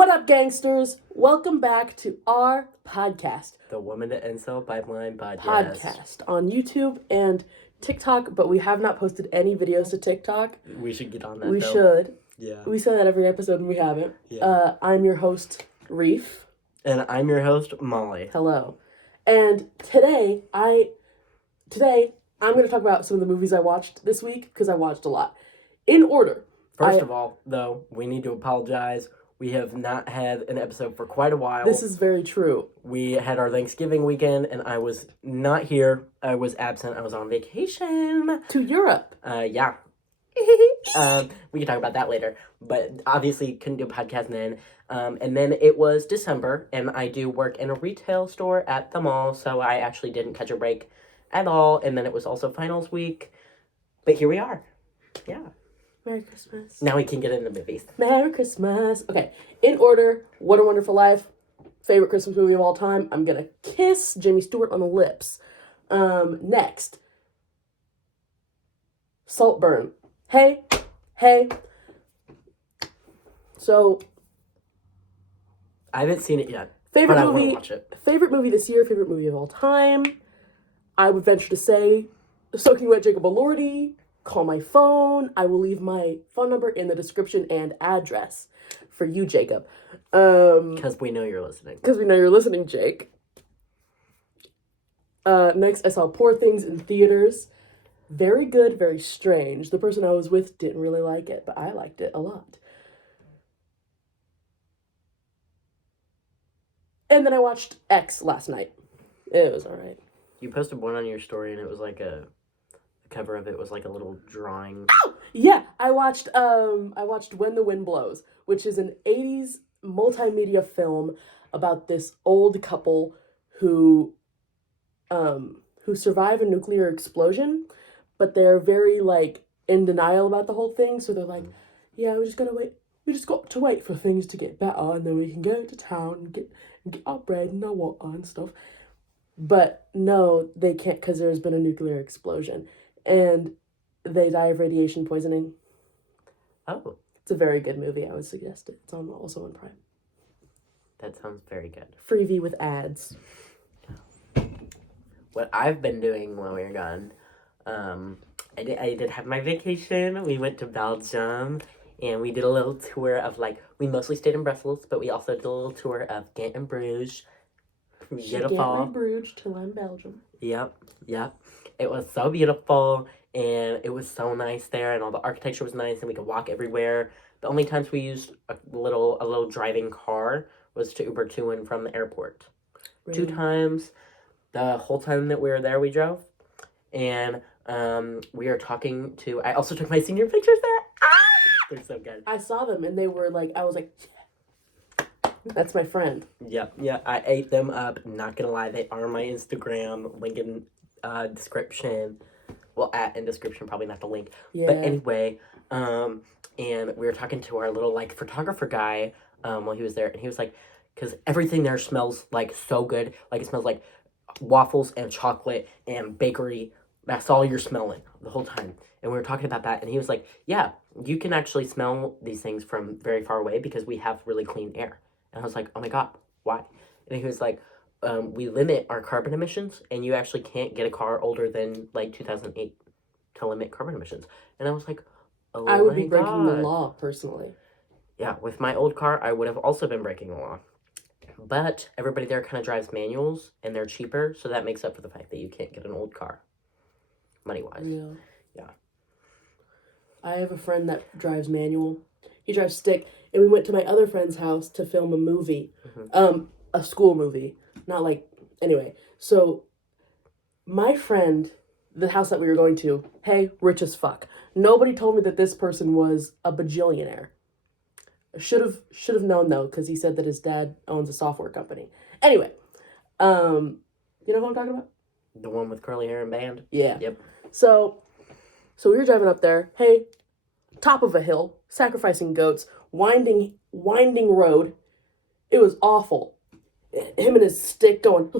What up, gangsters? Welcome back to our podcast. The Woman to Incel Pipeline Podcast on YouTube and TikTok, but we have not posted any videos to TikTok. We should get on that, We should. Yeah. We say that every episode and we haven't. Yeah. I'm your host, Reef. And I'm your host, Molly. Hello. And today I'm going to talk about some of the movies I watched this week, because I watched a lot. In order. First of all, though, we need to apologize. We have not had an episode for quite a while. This is very true. We had our Thanksgiving weekend, and I was not here. I was absent. I was on vacation. To Europe. Yeah. We can talk about that later. But obviously, couldn't do a podcast then. And then it was December, and I do work in a retail store at the mall, so I actually didn't catch a break at all. And then it was also finals week. But here we are. Yeah. Merry Christmas. Now we can get into movies. Merry Christmas. Okay, in order, What a Wonderful Life, favorite Christmas movie of all time. I'm gonna kiss Jimmy Stewart on the lips. Next, Saltburn. Hey. So, I haven't seen it yet. favorite but movie. I want to watch it. Favorite movie this year. Favorite movie of all time. I would venture to say, Soaking Wet Jacob Elordi. Call my phone. I will leave my phone number in the description and address for you, Jacob. Because we know you're listening. Because we know you're listening, Jake. Next, I saw Poor Things in theaters. Very good, very strange. The person I was with didn't really like it, but I liked it a lot. And then I watched X last night. It was alright. You posted one on your story, and it was like the cover of it was like a little drawing. Oh! Yeah, I watched When the Wind Blows, which is an 80s multimedia film about this old couple who survive a nuclear explosion, but they're very, like, in denial about the whole thing, so they're like, yeah, we just got to wait for things to get better, and then we can go to town and get our bread and our water and stuff. But no, they can't, because there's been a nuclear explosion. And they die of radiation poisoning. Oh. It's a very good movie. I would suggest it. It's also on Prime. That sounds very good. Freebie with ads. What I've been doing while we were gone, I did have my vacation. We went to Belgium, and we did a little tour of, like, we mostly stayed in Brussels, but we also did a little tour of Ghent and Bruges. Beautiful. Ghent and Bruges till I'm Belgium. Yep. It was so beautiful, and it was so nice there, and all the architecture was nice, and we could walk everywhere. The only times we used a little driving car was to Uber to and from the airport. Really? 2 times. The whole time that we were there, we drove. And we are talking to... I also took my senior pictures there. They're so good. I saw them, and they were like... I was like... That's my friend. Yep. Yeah, I ate them up. Not gonna lie, they are on my Instagram. Link in description. Well, in description, probably not the link. Yeah. But anyway, and we were talking to our little, like, photographer guy while he was there, and he was like, because everything there smells, like, so good. Like, it smells like waffles and chocolate and bakery. That's all you're smelling the whole time. And we were talking about that, and he was like, yeah, you can actually smell these things from very far away because we have really clean air. And I was like, oh my God, why? And he was like, we limit our carbon emissions, and you actually can't get a car older than, like, 2008 to limit carbon emissions. And I was like, oh my God. I would be breaking the law, personally. Yeah, with my old car, I would have also been breaking the law. But everybody there kind of drives manuals, and they're cheaper, so that makes up for the fact that you can't get an old car, money-wise. Yeah. I have a friend that drives manual. He drives stick, and we went to my other friend's house to film a movie, a school movie, not like, anyway. So, my friend, the house that we were going to, hey, rich as fuck. Nobody told me that this person was a bajillionaire. Should have known, though, because he said that his dad owns a software company. Anyway, you know who I'm talking about? The one with curly hair and band? Yeah. Yep. So we were driving up there. Hey, top of a hill, sacrificing goats, winding road. It was awful. Him and his stick going.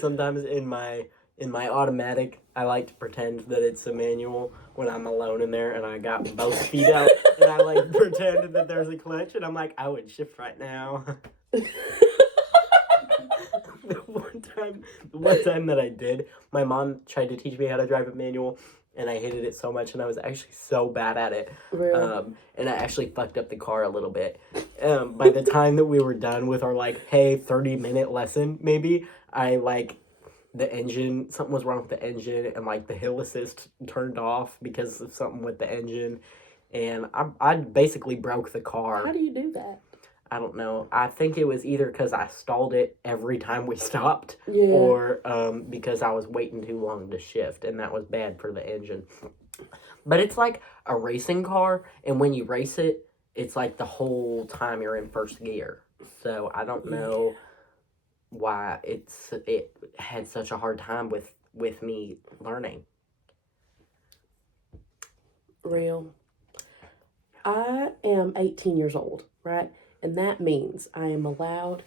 Sometimes in my In my automatic, I like to pretend that it's a manual when I'm alone in there and I got both feet out and I like pretend that there's a clutch and I'm like, I would shift right now. The one time that I did, my mom tried to teach me how to drive a manual and I hated it so much and I was actually so bad at it. Really? And I actually fucked up the car a little bit. By the time that we were done with our like, hey, 30-minute lesson, maybe, something was wrong with the engine and like the hill assist turned off because of something with the engine. And I basically broke the car. How do you do that? I don't know. I think it was either because I stalled it every time we stopped, Yeah. or because I was waiting too long to shift, and that was bad for the engine. But it's like a racing car, and when you race it, it's like the whole time you're in first gear. So I don't know why it had such a hard time with me learning. Real. I am 18 years old, right? And that means I am allowed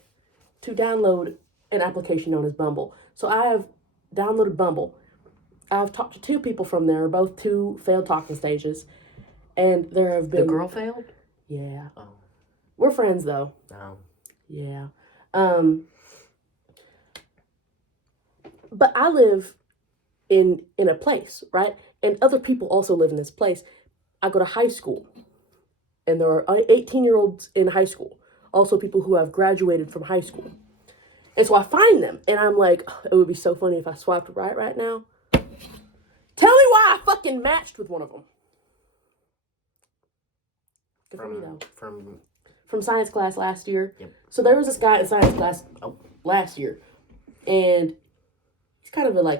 to download an application known as Bumble. So I have downloaded Bumble. I've talked to 2 people from there, both 2 failed talking stages. And there have been... The girl failed? Yeah. Oh. We're friends, though. No. Yeah. But I live in a place, right? And other people also live in this place. I go to high school. And there are 18-year-olds in high school. Also people who have graduated from high school. And so I find them. And I'm like, oh, it would be so funny if I swiped right now. Tell me why I fucking matched with one of them. Good for me, though. From science class last year. Yep. So there was this guy in science class last year. And he's kind of I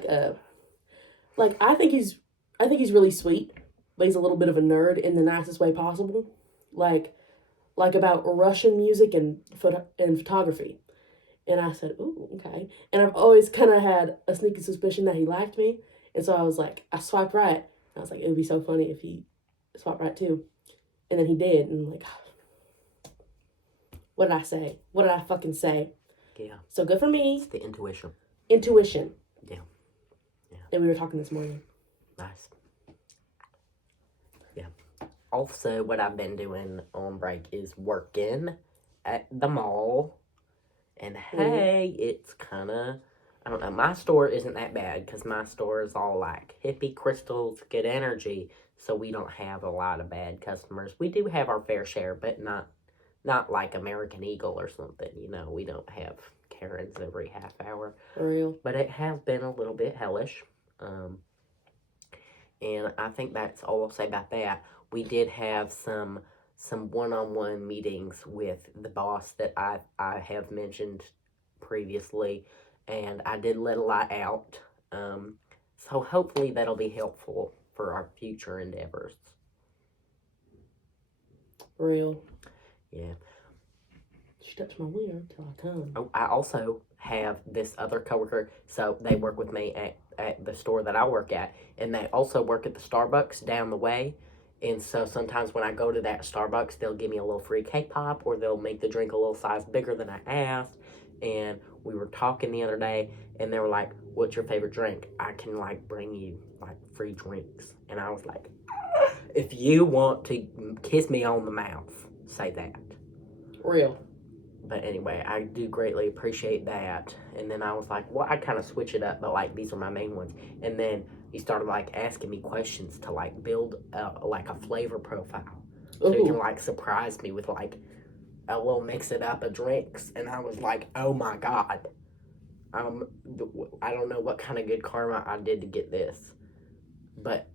think he's really sweet. But he's a little bit of a nerd in the nicest way possible. Like about Russian music and photography. And I said, ooh, okay. And I've always kind of had a sneaky suspicion that he liked me. And so I was like, I swiped right. And I was like, it would be so funny if he swiped right too. And then he did. And I'm like, what did I say? What did I fucking say? Yeah. So good for me. It's the intuition. Yeah. Yeah. And we were talking this morning. Nice. Yeah. Also, what I've been doing on break is working at the mall. And hey, it's kind of, I don't know, my store isn't that bad because my store is all like hippie crystals, good energy. So we don't have a lot of bad customers. We do have our fair share, but not like American Eagle or something. You know, we don't have Karens every half hour. For real. But it has been a little bit hellish. And I think that's all I'll say about that. We did have some one-on-one meetings with the boss that I have mentioned previously, and I did let a lot out. So hopefully that'll be helpful for our future endeavors. Real. Yeah. She touched my wiener till I come. Oh, I also have this other coworker, so they work with me at the store that I work at, and they also work at the Starbucks down the way. And so sometimes when I go to that Starbucks, they'll give me a little free cake pop, or they'll make the drink a little size bigger than I asked. And we were talking the other day, and they were like, what's your favorite drink? I can, like, bring you, like, free drinks. And I was like, if you want to kiss me on the mouth, say that. Real. But anyway, I do greatly appreciate that. And then I was like, well, I kind of switch it up, but, like, these are my main ones. And then he started, like, asking me questions to, like, build, like, a flavor profile. So he can, like, surprise me with, like, a little mix-it-up of drinks. And I was like, oh, my God. I don't know what kind of good karma I did to get this. But,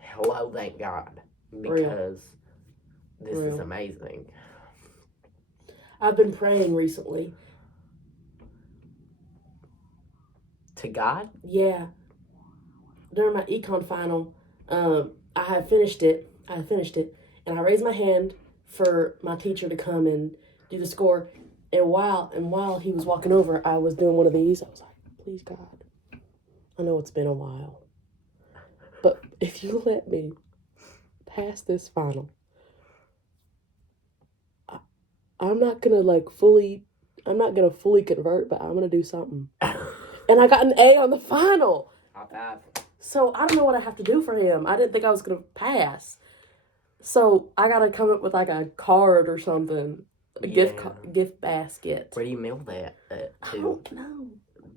hello, thank God. Because this is amazing. I've been praying recently. To God? Yeah. During my econ final, I had finished it, and I raised my hand for my teacher to come and do the score. And while he was walking over, I was doing one of these. I was like, please, God, I know it's been a while, but if you let me pass this final, I'm not gonna fully convert, but I'm gonna do something. And I got an A on the final. High five. So I don't know what I have to do for him. I didn't think I was going to pass. So I got to come up with like a card or something. A gift basket. Where do you mail that to? I don't know.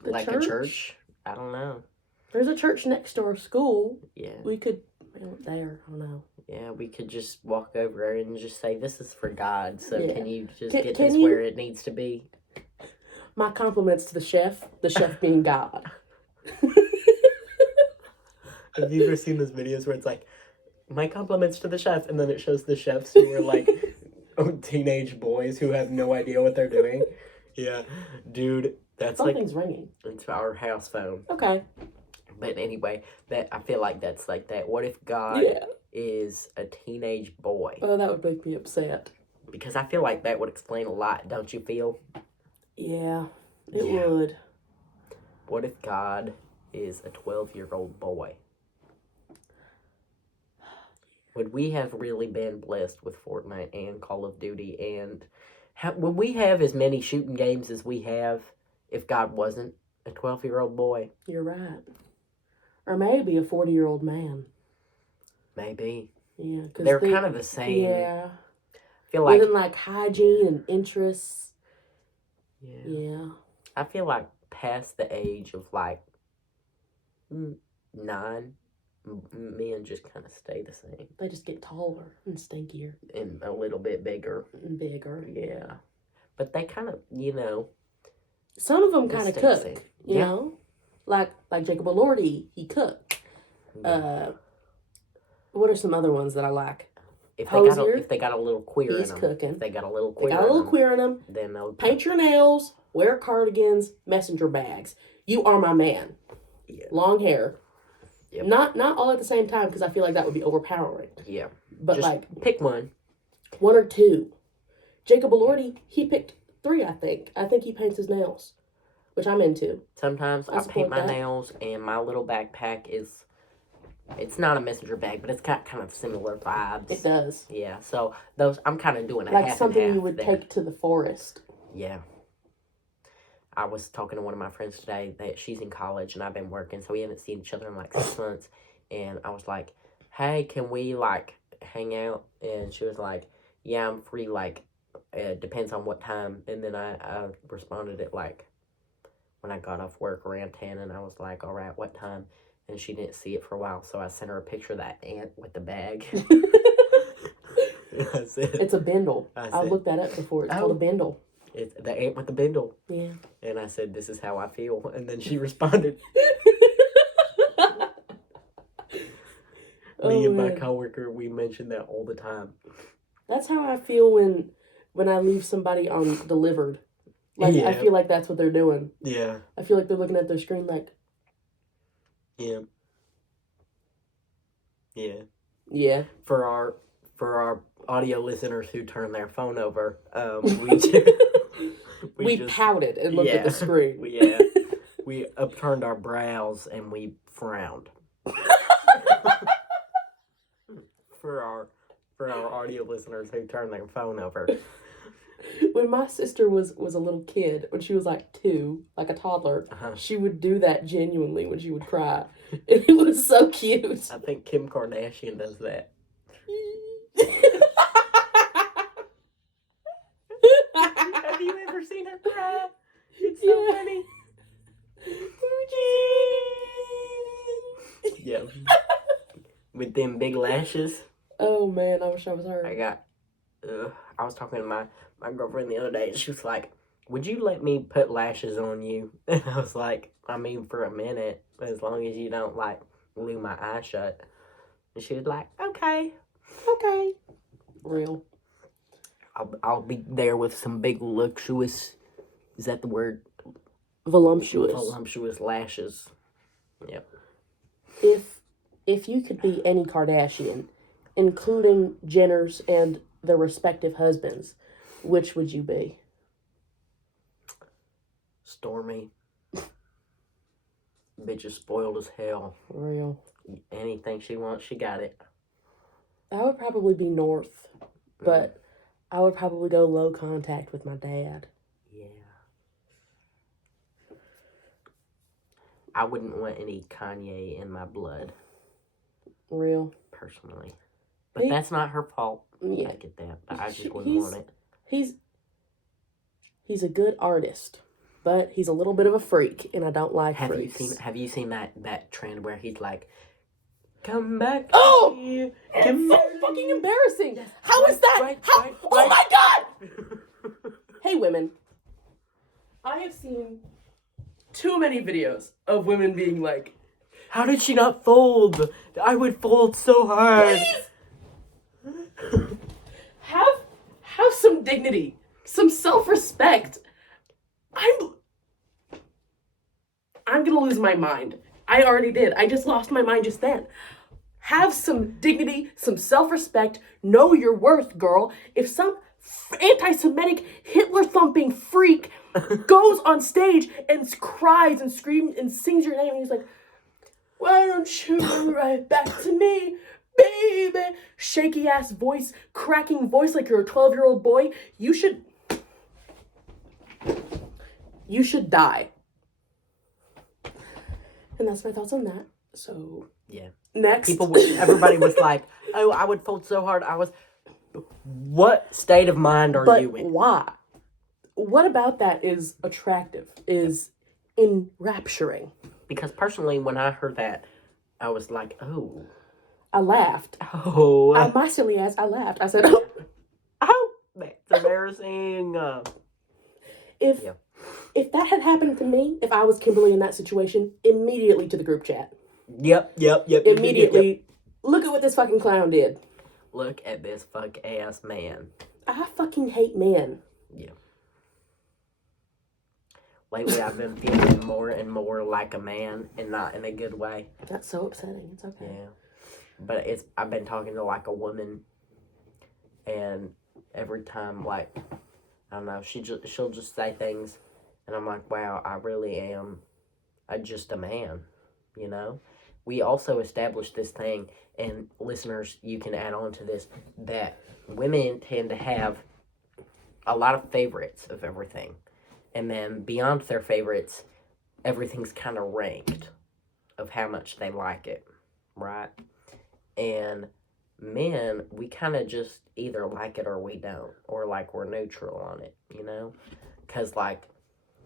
Like a church? I don't know. There's a church next to our school. Yeah. We could mail it there. I don't know. Yeah, we could just walk over and just say, this is for God, so can you just get this where it needs to be? My compliments to the chef being God. Have you ever seen those videos where it's like, my compliments to the chef, and then it shows the chefs who are like teenage boys who have no idea what they're doing? Yeah. Dude, that's Something's ringing. It's our house phone. Okay. But anyway, I feel like that's like that. What if God is a teenage boy? Oh, that would make me upset. Because I feel like that would explain a lot, don't you feel? Yeah, it would. What if God is a 12-year-old boy? Would we have really been blessed with Fortnite and Call of Duty? And would we have as many shooting games as we have if God wasn't a 12-year-old boy? You're right. Or maybe a 40-year-old man. Maybe. Yeah, because they're kind of the same. Yeah. I feel like even like hygiene and interests. Yeah. I feel like past the age of like 9, men just kind of stay the same. They just get taller and stinkier. And a little bit bigger. And bigger. Yeah. But they kind of, some of them kind of cook, you know? Like Jacob Elordi, he cooked. Yeah. What are some other ones that I like? If they got a little queer in them. Cooking. If they got a little queer in them. Then they'll paint your nails, wear cardigans, messenger bags. You are my man. Yeah. Long hair. Yep. Not all at the same time, because I feel like that would be overpowering. Yeah. But just pick one. 1 or 2. Jacob Elordi, he picked 3, I think. I think he paints his nails, which I'm into. Sometimes I paint my nails, and my little backpack is, it's not a messenger bag, but it's got kind of similar vibes. It does. Yeah, so those, I'm kind of doing a like half something and half you would there. take to the forest. Yeah. I was talking to one of my friends today that she's in college and I've been working, so we haven't seen each other in like 6 months. And I was like, hey, can we like hang out? And she was like, yeah, I'm free, like, depends on what time. And then I responded at like, when I got off work around 10, and I was like, all right, what time? And she didn't see it for a while, so I sent her a picture of that ant with the bag. I said, it's a bindle. I've looked that up before. It's called a bindle. It's the ant with the bindle. Yeah. And I said, this is how I feel. And then she responded. Me and my coworker, we mention that all the time. That's how I feel when I leave somebody on delivered. Like, I feel like that's what they're doing. Yeah. I feel like they're looking at their screen like... Yeah. Yeah. Yeah. For our audio listeners who turn their phone over, we pouted and looked at the screen. We upturned our brows and we frowned. For our audio listeners who turn their phone over. When my sister was a little kid, when she was like 2, like a toddler, she would do that genuinely when she would cry. And it was so cute. I think Kim Kardashian does that. Have you ever seen her cry? It's so funny. Yeah. With them big lashes. Oh man, I wish I was her. I was talking to my girlfriend the other day, and she was like, would you let me put lashes on you? And I was like, I mean, for a minute, as long as you don't, like, glue my eye shut. And she was like, okay. Okay. Real. I'll be there with some big luxurious, is that the word? Voluptuous. Voluptuous lashes. Yep. If you could be any Kardashian, including Jenners and their respective husbands, which would you be? Stormy. Bitch is spoiled as hell. Real. Anything she wants, she got it. I would probably be North, but I would probably go low contact with my dad. Yeah. I wouldn't want any Kanye in my blood. Real. Personally. But that's not her fault. Yeah. I get that. But I just wouldn't want it. He's a good artist, but he's a little bit of a freak, and I don't like freaks. Have you seen that trend where he's like, come back. Oh! It's so fucking embarrassing. Yes. How is that? Oh my god! Hey, women. I have seen too many videos of women being like, how did she not fold? I would fold so hard. Please! Have some dignity, some self-respect. I'm gonna lose my mind. I already did. I just lost my mind just then. Have some dignity, some self-respect. Know your worth, girl. If some anti-Semitic, Hitler-thumping freak goes on stage and cries and screams and sings your name, and he's like, why don't you come right back to me, baby? Shaky ass voice, cracking voice like you're a 12-year-old boy. You should die. And that's my thoughts on that. So yeah. Next. Everybody was like, oh, I would fold so hard. What state of mind are you in? Why? What about that is attractive, is enrapturing? Because personally, when I heard that, I was like, oh. I laughed. Oh. My silly ass, I laughed. I said, oh. Oh, that's embarrassing. If that had happened to me, if I was Kimberly in that situation, immediately to the group chat. Yep. Immediately, Yep. Look at what this fucking clown did. Look at this fuck ass man. I fucking hate men. Yeah. Lately, I've been feeling more and more like a man, and not in a good way. That's so upsetting. It's okay. Yeah. But I've been talking to like a woman, and every time, like, I don't know, she'll just say things, and I'm like, wow, I really am just a man, you know? We also established this thing, and listeners, you can add on to this, that women tend to have a lot of favorites of everything. And then beyond their favorites, everything's kind of ranked of how much they like it, right? And men, we kind of just either like it or we don't, or like we're neutral on it, you know? Because like,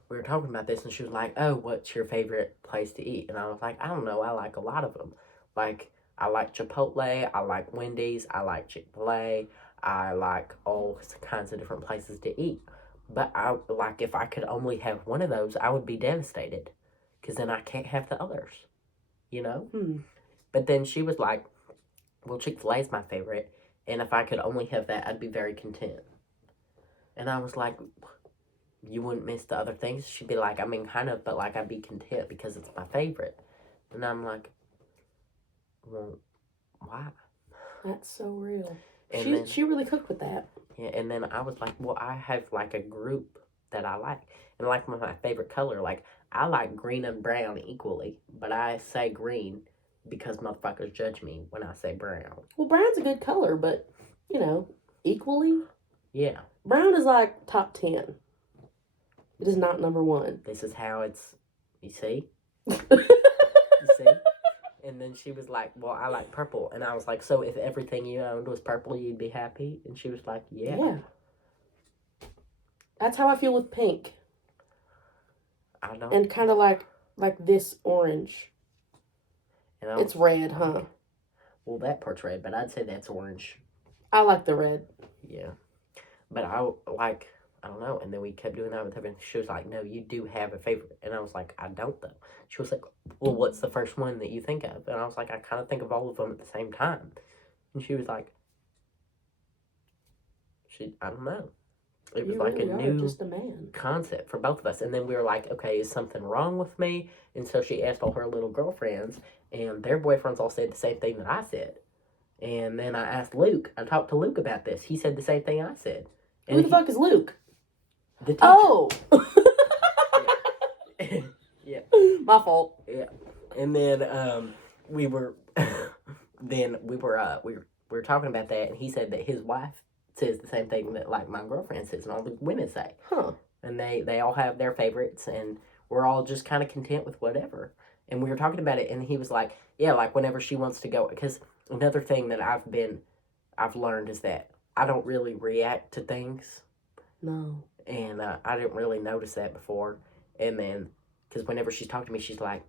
we were talking about this and she was like, oh, what's your favorite place to eat? And I was like, I don't know, I like a lot of them. Like, I like Chipotle, I like Wendy's, I like Chick-fil-A, I like all kinds of different places to eat. But if I could only have one of those, I would be devastated. Because then I can't have the others, you know? But then she was like, well, Chick-fil-A is my favorite, and if I could only have that, I'd be very content. And I was like, you wouldn't miss the other things? She'd be like, I mean, kind of, but like, I'd be content because it's my favorite. And I'm like, well, why? That's so real. And she really cooked with that. Yeah, and then I was like, well, I have like a group that I like. And like my favorite color, like, I like green and brown equally, but I say green because motherfuckers judge me when I say brown. Well, brown's a good color, but, you know, equally? Yeah. Brown is like top 10. It is not number 1. This is how it's, you see? You see? And then she was like, well, I like purple. And I was like, so if everything you owned was purple, you'd be happy? And she was like, yeah. That's how I feel with pink. I don't. And kind of like this orange. It's red, huh? Well, that part's red, but I'd say that's orange. I like the red. Yeah. But I don't know. And then we kept doing that with her. And she was like, no, you do have a favorite. And I was like, I don't, though. She was like, well, what's the first one that you think of? And I was like, I kind of think of all of them at the same time. And she was like, I don't know. It was like really a new just a man. concept for both of us. And then we were like, okay, is something wrong with me? And so she asked all her little girlfriends, and their boyfriends all said the same thing that I said. And then I asked Luke. I talked to Luke about this. He said the same thing I said. And Who the fuck is Luke? The teacher. Oh! Yeah. My fault. Yeah. And then we were talking about that, and he said that his wife says the same thing that like my girlfriend says and all the women say. Huh. And they all have their favorites, and we're all just kind of content with whatever. And we were talking about it, and he was like, yeah, like whenever she wants to go, because another thing that I've learned is that I don't really react to things. No. And I didn't really notice that before. And then, because whenever she's talking to me, she's like,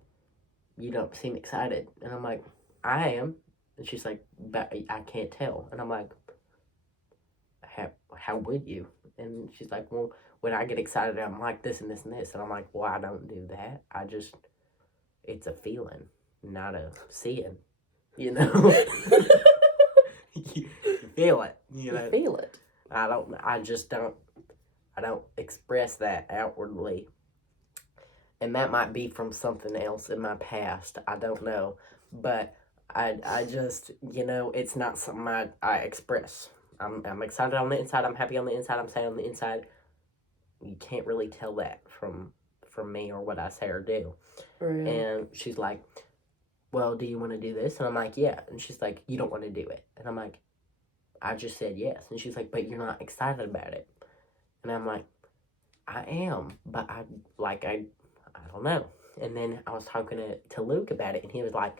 you don't seem excited. And I'm like, I am. And she's like, but I can't tell. And I'm like, how would you? And she's like, well, when I get excited, I'm like this and this and this. And I'm like, well, I don't do that. It's a feeling, not a seeing. You know? you feel it. You know? You feel it. I don't express that outwardly. And that might be from something else in my past. I don't know. But I just, it's not something I express. I'm excited on the inside. I'm happy on the inside. I'm sad on the inside. You can't really tell that from me or what I say or do. Right. And she's like, well, do you want to do this? And I'm like, yeah. And she's like, you don't want to do it. And I'm like, I just said yes. And she's like, but you're not excited about it. And I'm like, I am, but I don't know. And then I was talking to Luke about it, and he was like,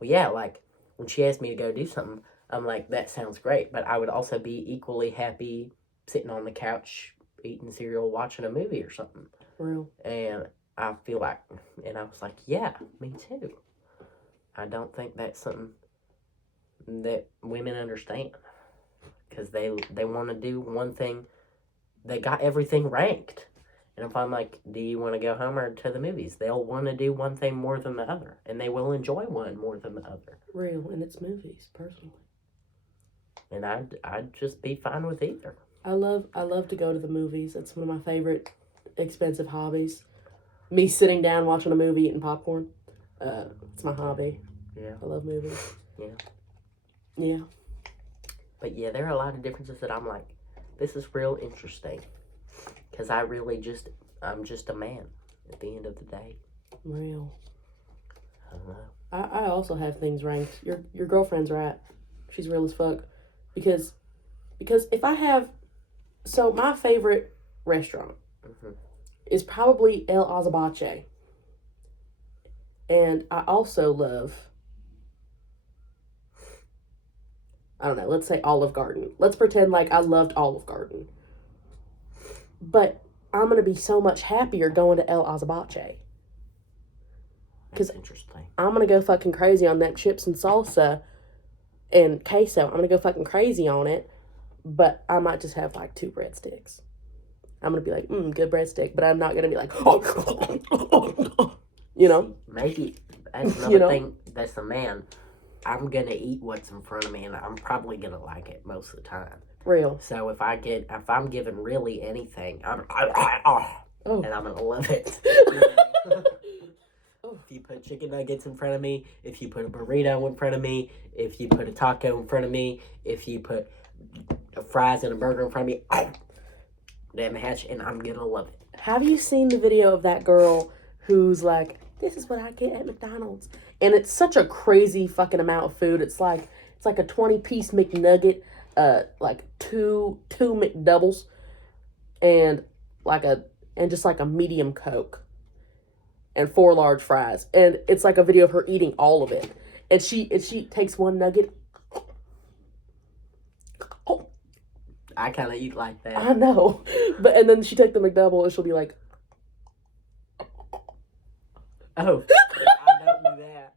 well, yeah, like, when she asked me to go do something, I'm like, that sounds great, but I would also be equally happy sitting on the couch, eating cereal, watching a movie or something. Real. And I feel like, and I was like, yeah, me too. I don't think that's something that women understand, because they want to do one thing. They got everything ranked. And if I'm like, do you want to go home or to the movies? They'll want to do one thing more than the other. And they will enjoy one more than the other. Real. And it's movies, personally. And I'd just be fine with either. I love to go to the movies. It's one of my favorite expensive hobbies. Me sitting down watching a movie eating popcorn. It's my hobby. Yeah. I love movies. Yeah. Yeah. But yeah, there are a lot of differences that I'm like, this is real interesting. Because I'm just a man at the end of the day. Real. I don't know. I also have things ranked. Your girlfriend's right. She's real as fuck. Because if I have... So my favorite restaurant is probably El Azabache. And I also love... I don't know, let's say Olive Garden. Let's pretend like I loved Olive Garden. But I'm going to be so much happier going to El Azabache. That's interesting. I'm going to go fucking crazy on that chips and salsa and queso. I'm going to go fucking crazy on it. But I might just have like 2 breadsticks. I'm going to be like, good breadstick. But I'm not going to be like, you know? Maybe that's another thing. That's a man. I'm going to eat what's in front of me, and I'm probably going to like it most of the time. Real. So if I'm given really anything, and I'm going to love it. If you put chicken nuggets in front of me, if you put a burrito in front of me, if you put a taco in front of me, if you put fries and a burger in front of me, damn hatch, and I'm going to love it. Have you seen the video of that girl who's like, this is what I get at McDonald's? And it's such a crazy fucking amount of food. It's like a 20-piece McNugget, like two McDoubles, and just like a medium Coke, and 4 large fries. And it's like a video of her eating all of it. And she takes one nugget. Oh, I kind of eat like that. I know, and then she take the McDouble and she'll be like, oh. I don't do that.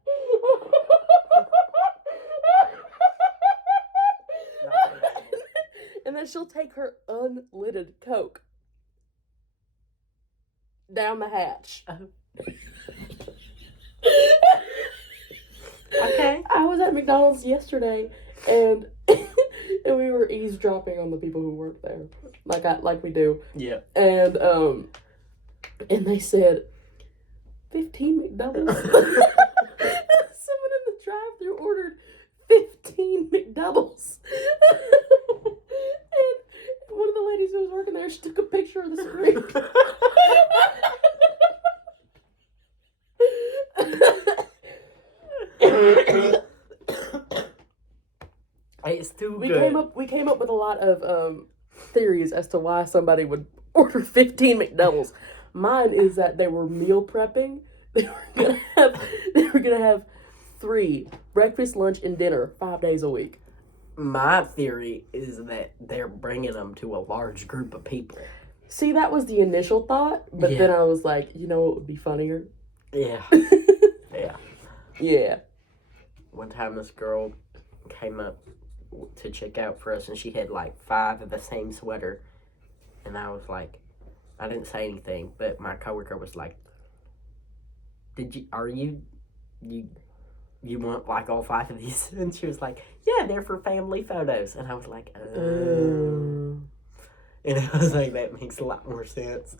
And then she'll take her unlidded Coke down the hatch. Okay. I was at McDonald's yesterday, and and we were eavesdropping on the people who work there, like we do. Yeah. And they said 15 McDoubles. Someone in the drive-thru ordered 15 McDoubles. And one of the ladies who was working there, she took a picture of the screen. It's too good. We came up with a lot of theories as to why somebody would order 15 McDoubles. Mine is that they were meal prepping. They were gonna have have 3 breakfast, lunch, and dinner 5 days a week. My theory is that they're bringing them to a large group of people. See, that was the initial thought, but then I was like, you know what would be funnier? Yeah. Yeah. Yeah. One time this girl came up to check out for us, and she had like 5 of the same sweater. And I was like, I didn't say anything, but my coworker was like, you want like all 5 of these? And she was like, yeah, they're for family photos. And I was like, oh. And I was like, that makes a lot more sense.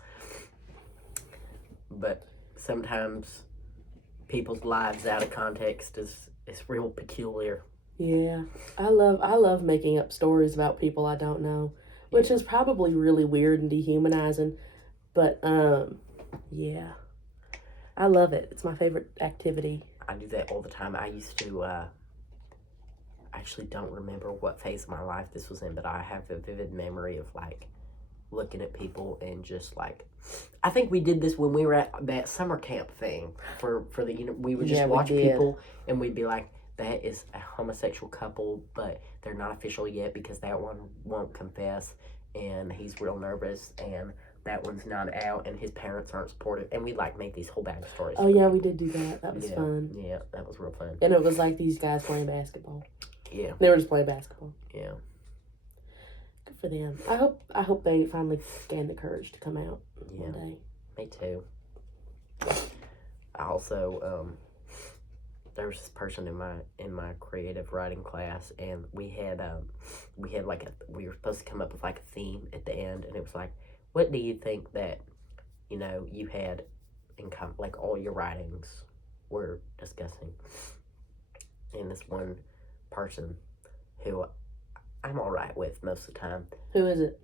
But sometimes people's lives out of context is real peculiar. Yeah. I love making up stories about people I don't know, which is probably really weird and dehumanizing. But yeah. I love it. It's my favorite activity. I do that all the time. I used to, actually don't remember what phase of my life this was in, but I have a vivid memory of, like, looking at people and just, like, I think we did this when we were at that summer camp thing for the, we would just watch people, and we'd be like, that is a homosexual couple, but they're not official yet because that one won't confess, and he's real nervous, and that one's not out, and his parents aren't supportive, and we'd like make these whole backstories. Oh yeah, we did do that. That was fun. Yeah, that was real fun. And it was like these guys playing basketball. Yeah, they were just playing basketball. Yeah, good for them. I hope they finally gain the courage to come out one day. Me too. I also there was this person in my creative writing class, and we had like we were supposed to come up with like a theme at the end, and it was like, what do you think that, you had in common, like all your writings were discussing? And this one person who I'm all right with most of the time. Who is it?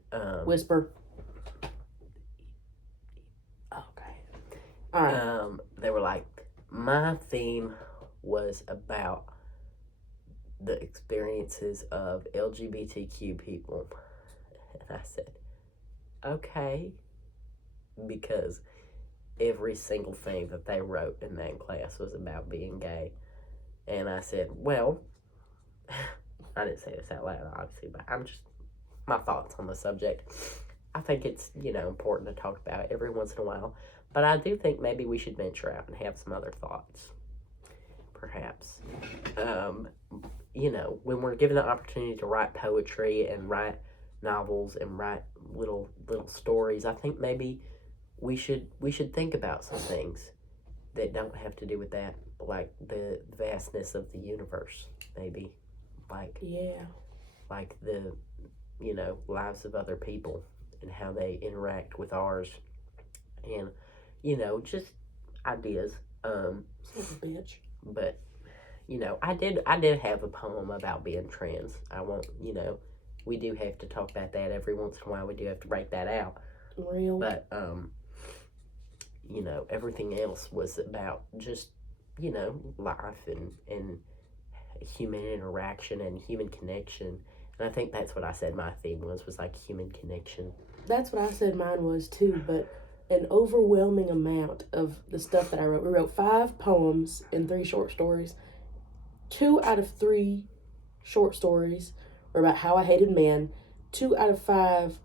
Whisper. Okay. All right. They were like, my theme was about the experiences of LGBTQ people. And I said, okay, because every single thing that they wrote in that class was about being gay. And I said, well, I didn't say this out loud, obviously, but I'm just, my thoughts on the subject. I think it's, important to talk about every once in a while, but I do think maybe we should venture out and have some other thoughts, perhaps. When we're given the opportunity to write poetry and write novels and write little stories, I think maybe we should think about some things that don't have to do with that, like the vastness of the universe, maybe, like the lives of other people and how they interact with ours, and just ideas. Son of a bitch. But I did have a poem about being trans. I won't, we do have to talk about that every once in a while. We do have to break that out. Real. But, everything else was about just, life and human interaction and human connection. And I think that's what I said my theme was like human connection. That's what I said mine was too, but an overwhelming amount of the stuff that I wrote. We wrote 5 poems and 3 short stories. 2 out of 3 short stories were about how I hated men. 2 out of 5,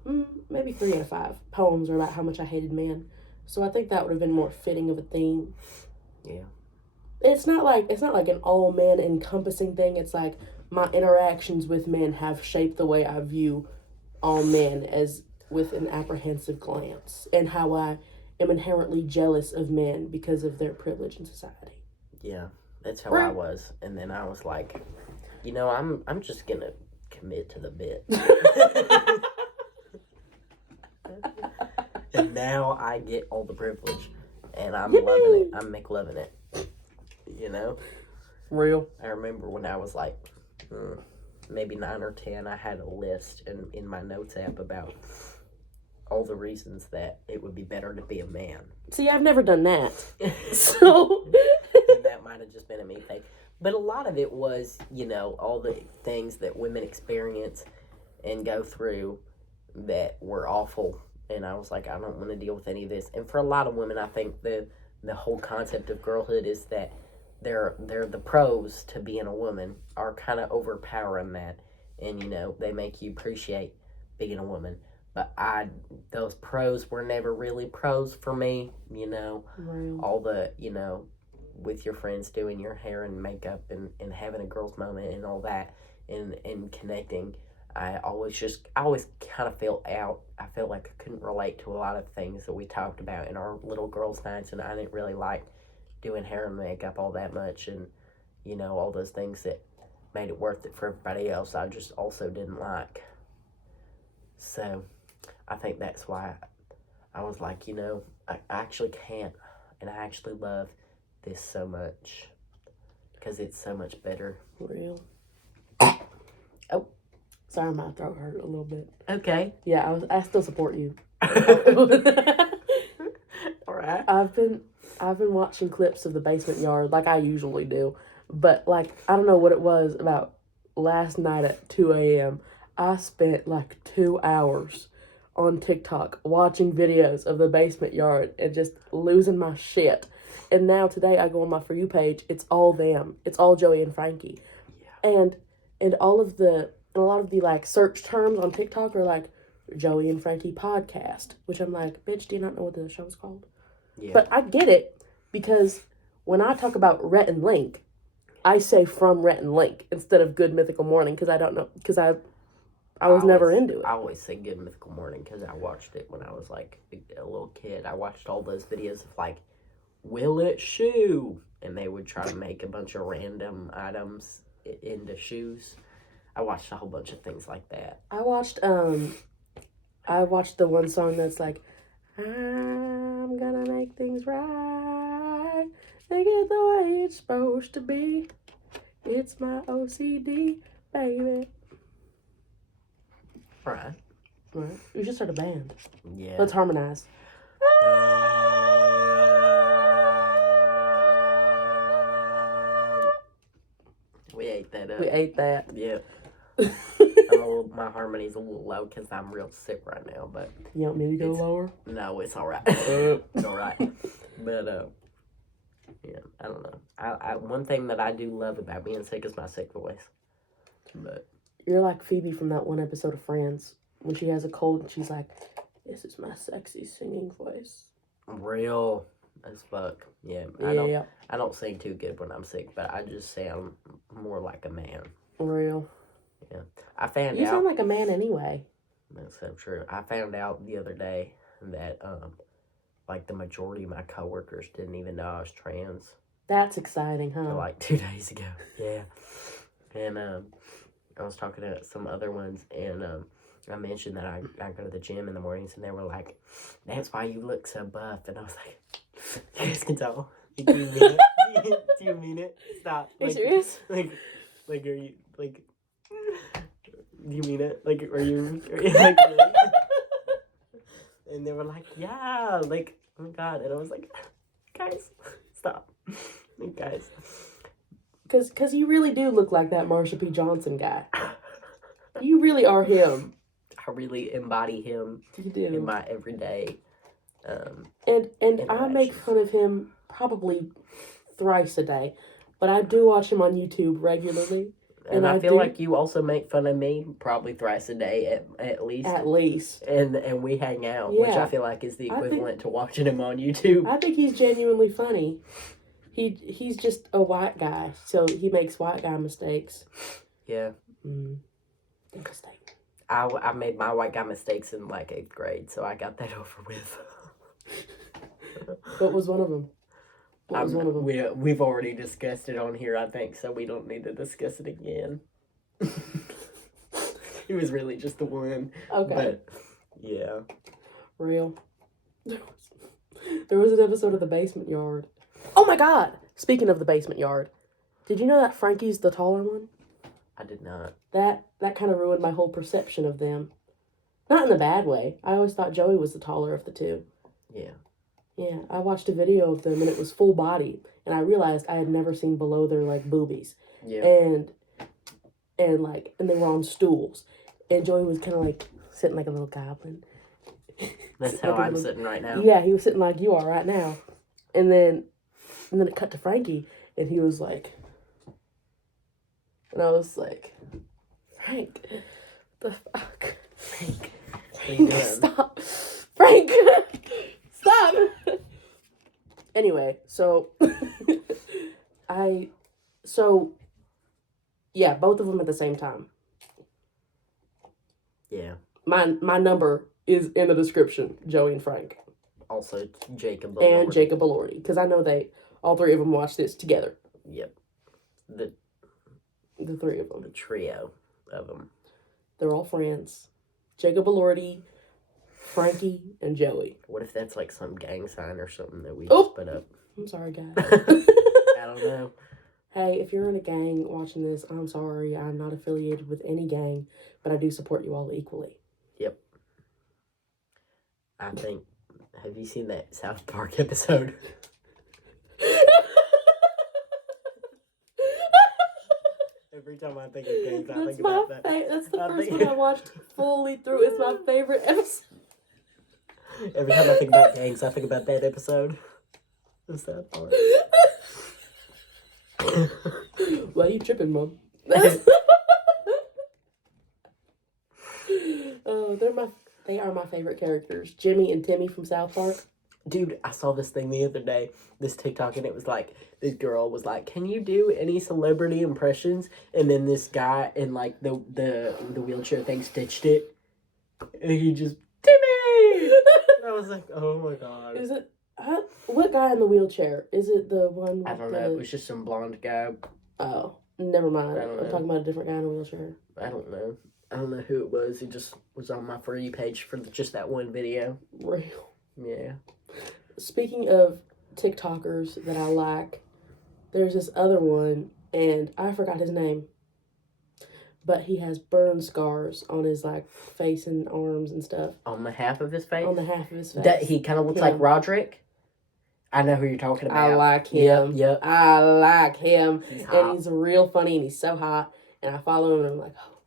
maybe 3 out of 5 poems were about how much I hated men. So I think that would have been more fitting of a theme. Yeah. It's not like an all men encompassing thing. It's like my interactions with men have shaped the way I view all men as with an apprehensive glance, and how I am inherently jealous of men because of their privilege in society. Yeah, that's how I was. And then I was like, I'm just gonna commit to the bit. And now I get all the privilege, and I'm loving it. I'm McLoving it. Real. I remember when I was like maybe 9 or 10, I had a list in my notes app about all the reasons that it would be better to be a man. See, I've never done that. So and that might have just been a me thing. But a lot of it was, all the things that women experience and go through that were awful. And I was like, I don't want to deal with any of this. And for a lot of women, I think the the whole concept of girlhood is that they're the pros to being a woman are kind of overpowering that, and they make you appreciate being a woman. But those pros were never really pros for me. Real. All the with your friends doing your hair and makeup and having a girl's moment and all that and connecting. I always kind of felt out. I felt like I couldn't relate to a lot of things that we talked about in our little girls' nights, and I didn't really like doing hair and makeup all that much, and all those things that made it worth it for everybody else. I just also didn't like. So, I think that's why I was like, I actually can't, and I actually love this so much because it's so much better. Real. Oh. Sorry, my throat hurt a little bit. Okay. Yeah, I still support you. All right. I've been watching clips of the basement yard like I usually do, but like I don't know what it was about last night at 2 a.m. I spent like 2 hours on TikTok watching videos of the basement yard and just losing my shit. And now today I go on my For You page, it's all them. It's all Joey and Frankie. Yeah. And a lot of the like search terms on TikTok are like Joey and Frankie podcast, which I'm like, bitch, do you not know what the show's called? Yeah. But I get it because when I talk about Rhett and Link, I say from Rhett and Link instead of Good Mythical Morning because I don't know, because I was never into it. I always say Good Mythical Morning because I watched it when I was like a little kid. I watched all those videos of like, will it shoe? And they would try to make a bunch of random items into shoes. I watched a whole bunch of things like that. I watched the one song that's like, I'm gonna make things right, make it the way it's supposed to be. It's my OCD, baby. Alright. We should start a band. Yeah. Let's harmonize. We ate that up. We ate that. Yeah. My harmony's a little low because I'm real sick right now, but... You want me to go lower? No, it's alright. It's alright. But, yeah, I don't know. I one thing that I do love about being sick is my sick voice. But... You're like Phoebe from that one episode of Friends. When she has a cold and she's like, this is my sexy singing voice. Real as fuck. Yeah. I don't sing too good when I'm sick, but I just sound more like a man. Real. Yeah. I found out... You sound like a man anyway. That's so true. I found out the other day that, like, the majority of my coworkers didn't even know I was trans. That's exciting, huh? Until, like, 2 days ago. Yeah. And, I was talking to some other ones, and, I mentioned that I go to the gym in the mornings, and they were like, that's why you look so buff. And I was like, you guys can tell. Do you mean it? Do you mean it? Stop. Are you serious? Like, are you, like... Do you mean it? Like, are you like, really? And they were like, yeah, like, oh my god. And I was like, guys, stop. Guys. Because you really do look like that Marsha P. Johnson guy. You really are him. I really embody him. You do. In my everyday And I make fun of him probably thrice a day. But I do watch him on YouTube regularly. And I feel like you also make fun of me probably thrice a day at least. At least. And we hang out, yeah. which I feel like is the equivalent to watching him on YouTube. I think he's genuinely funny. He's just a white guy, so he makes white guy mistakes. Yeah. Mistake. I made my white guy mistakes in like 8th grade, so I got that over with. What was one of them? What was one of them? We've already discussed it on here, I think, so we don't need to discuss it again. It was really just the one. Okay. But, yeah. Real. There was an episode of The Basement Yard. Oh my god! Speaking of The Basement Yard, did you know that Frankie's the taller one? I did not. That kind of ruined my whole perception of them. Not in a bad way. I always thought Joey was the taller of the two. Yeah. Yeah, I watched a video of them and it was full body, and I realized I had never seen below their like boobies. Yeah. And they were on stools, and Joey was kind of like sitting like a little goblin. That's how I'm sitting right now. Yeah, he was sitting like you are right now. And then it cut to Frankie, and he was like, and I was like, Frank, what the fuck? Frank, Frank, stop. Frank, stop. Anyway, so yeah, both of them at the same time. Yeah. My number is in the description, Joey and Frank. Also, Jacob Elordi. And Jacob Elordi, because I know all three of them watched this together. Yep. The three of them. The trio of them. They're all friends. Jacob Elordi, Frankie, and Joey. What if that's like some gang sign or something that we just put up? I'm sorry, guys. I don't know. Hey, if you're in a gang watching this, I'm sorry. I'm not affiliated with any gang, but I do support you all equally. Yep. I think... Have you seen that South Park episode? Every time I think of gangs, I think about that. That's the first one I watched fully through. It's my favorite episode. Every time I think about gangs, I think about that episode. The South Park. Why are you tripping, Mom? Oh, they are my favorite characters. Jimmy and Timmy from South Park. Dude, I saw this thing the other day, this TikTok, and it was like, this girl was like, can you do any celebrity impressions? And then this guy in like the wheelchair thing stitched it. And he just, Timmy! And I was like, oh my god. Is it, what guy in the wheelchair? Is it the one with I don't know, it was just some blonde guy. Oh, never mind. I'm talking about a different guy in a wheelchair. I don't know. I don't know who it was. He just was on my For You page for just that one video. Real. Yeah. Speaking of TikTokers that I like, there's this other one, and I forgot his name. But he has burn scars on his like face and arms and stuff. On the half of his face? On the half of his face. That he kind of looks like Roderick. I know who you're talking about. I like him. Yep. I like him. He's hot. And he's real funny, and he's so hot. And I follow him, and I'm like, oh.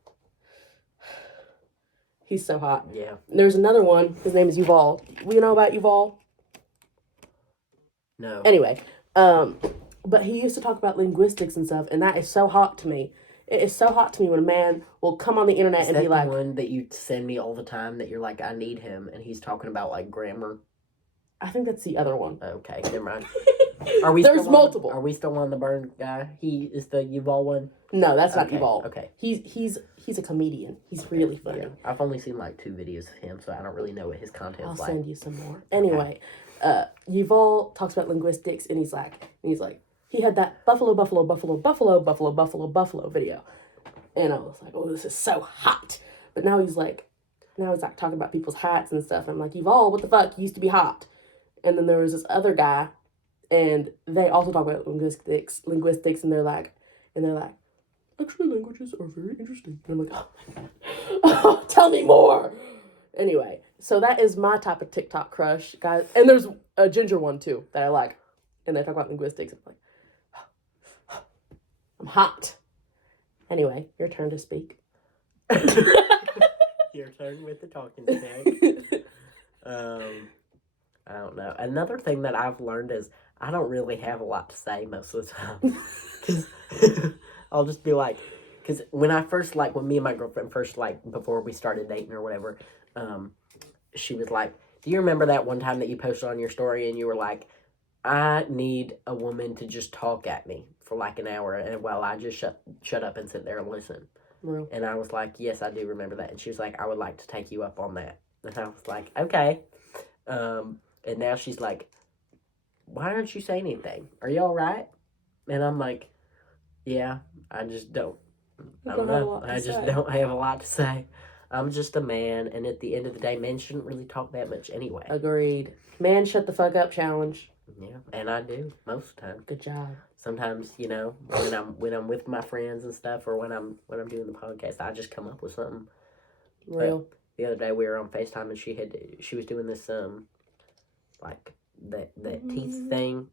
He's so hot. Yeah. There's another one. His name is Yuval. You know about Yuval? No. Anyway, but he used to talk about linguistics and stuff, and that is so hot to me. It is so hot to me when a man will come on the internet and be like... Is that the one that you send me all the time that you're like, I need him, and he's talking about, like, grammar? I think that's the other one. Okay, never mind. There's multiple. Are we still on the burn guy? He is the Yuval one? No, that's not Yuval. Okay. He's a comedian. He's really funny. Yeah. I've only seen, like, 2 videos of him, so I don't really know what his content's like. I'll send you some more. Anyway, Yuval talks about linguistics, and he's like, he had that buffalo video. And I was like, oh, this is so hot. But now he's like talking about people's hats and stuff. And I'm like, Yuval, what the fuck? You used to be hot. And then there was this other guy, and they also talk about linguistics, and they're like, actually, languages are very interesting. And I'm like, oh my god, oh, tell me more. Anyway, so that is my type of TikTok crush, guys. And there's a ginger one too that I like, and they talk about linguistics. I'm like, I'm hot. Anyway, your turn to speak. Your turn with the talking stick. I don't know. Another thing that I've learned is I don't really have a lot to say most of the time. Because I'll just be like, because when me and my girlfriend first, like, before we started dating or whatever, she was like, do you remember that one time that you posted on your story and you were like, I need a woman to just talk at me for like an hour and while I just shut up and sit there and listen. Real. And I was like, yes, I do remember that. And she was like, I would like to take you up on that. And I was like, okay. And now she's like, why don't you say anything? Are you all right? And I'm like, yeah, I just don't. I don't know. I just don't have a lot to say. I'm just a man, and at the end of the day, men shouldn't really talk that much anyway. Agreed. Man, shut the fuck up challenge. Yeah, and I do most of the time. Good job. Sometimes, you know, when I'm with my friends and stuff, or when I'm doing the podcast, I just come up with something. Real. But the other day we were on FaceTime, and she was doing this like that teeth thing.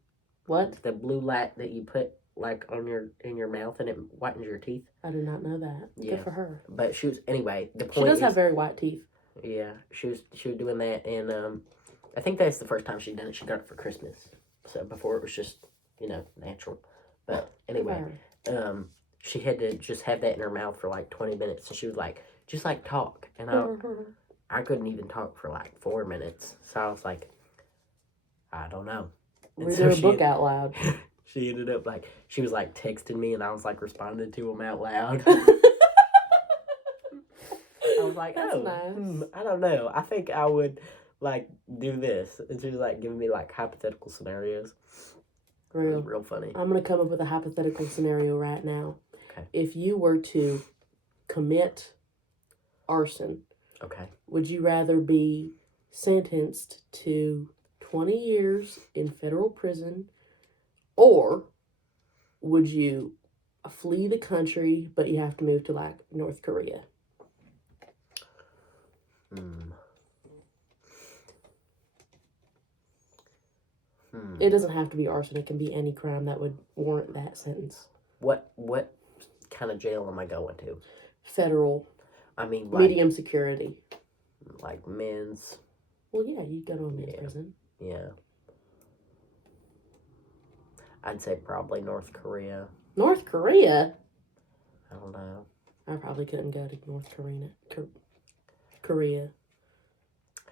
What? The blue light that you put like in your mouth and it whitens your teeth. I did not know that. Yeah. Good for her. But she was anyway. The point she does have very white teeth. Yeah, she was doing that, and I think that's the first time she'd done it. She got it for Christmas. So before it was just, natural. But anyway, she had to just have that in her mouth for like 20 minutes. And she was like, just like talk. And I couldn't even talk for like 4 minutes. So I was like, I don't know. And read her book out loud. She ended up she was like texting me and I was like responding to them out loud. I was like, that's nice. I don't know. I think I would like do this. And she was like giving me like hypothetical scenarios. It was real funny. I'm going to come up with a hypothetical scenario right now. Okay. If you were to commit arson, okay, would you rather be sentenced to 20 years in federal prison, or would you flee the country but you have to move to like North Korea? It doesn't have to be arson. It can be any crime that would warrant that sentence. What kind of jail am I going to? Federal. I mean, medium security. Like men's. Well, yeah, you'd go to a men's prison. Yeah. I'd say probably North Korea. North Korea? I don't know. I probably couldn't go to North Korea.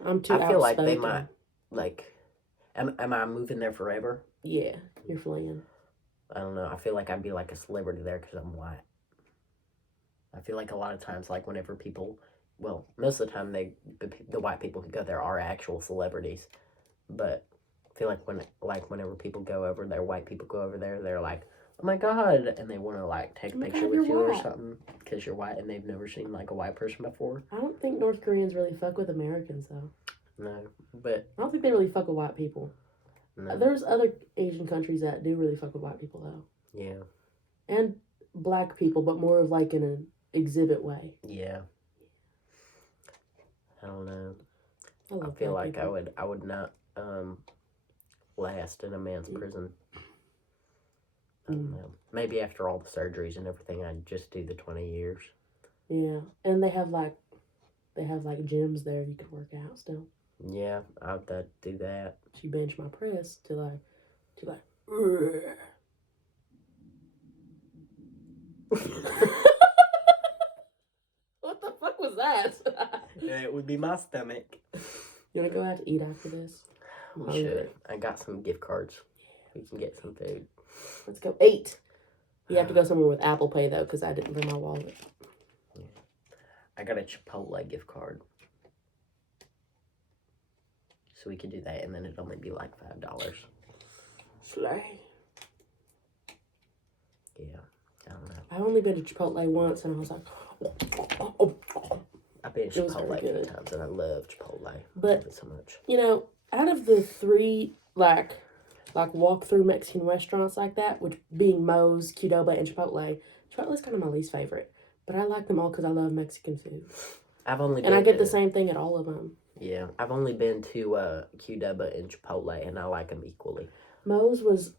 I'm too outspoken. I feel like they might, am I moving there forever? Yeah, you're fleeing. I don't know. I feel like I'd be like a celebrity there because I'm white. I feel like a lot of times, like whenever people, well, most of the time the white people who go there are actual celebrities, but I feel like whenever people go over there, white people go over there, they're like, oh my god, and they want to like take a picture with you or something because you're white and they've never seen like a white person before. I don't think North Koreans really fuck with Americans though. No, but I don't think they really fuck with white people. No. There's other Asian countries that do really fuck with white people though. Yeah. And black people, but more of like in an exhibit way. Yeah. I don't know. I feel like people. I would not last in a man's prison. I don't know. Maybe after all the surgeries and everything, I'd just do the 20 years. Yeah, and they have like gyms there you could work out still. Yeah, I'd do that. She bench my press to like. What the fuck was that? It would be my stomach. You wanna go out to eat after this? We should. I got some gift cards. We can get some food. Let's go. 8. You have to go somewhere with Apple Pay though, because I didn't bring my wallet. Yeah. I got a Chipotle gift card. So we could do that, and then it'd only be like $5. Slay. Yeah, I don't know. I've only been to Chipotle once, and I was like, I've been to Chipotle a few times, and I love Chipotle. But, I love it so much. You know, out of the 3, like walk-through Mexican restaurants like that, which being Moe's, Qdoba, and Chipotle's kind of my least favorite. But I like them all because I love Mexican food. And I get the same thing at all of them. Yeah, I've only been to Qdoba and Chipotle, and I like them equally. Moe's was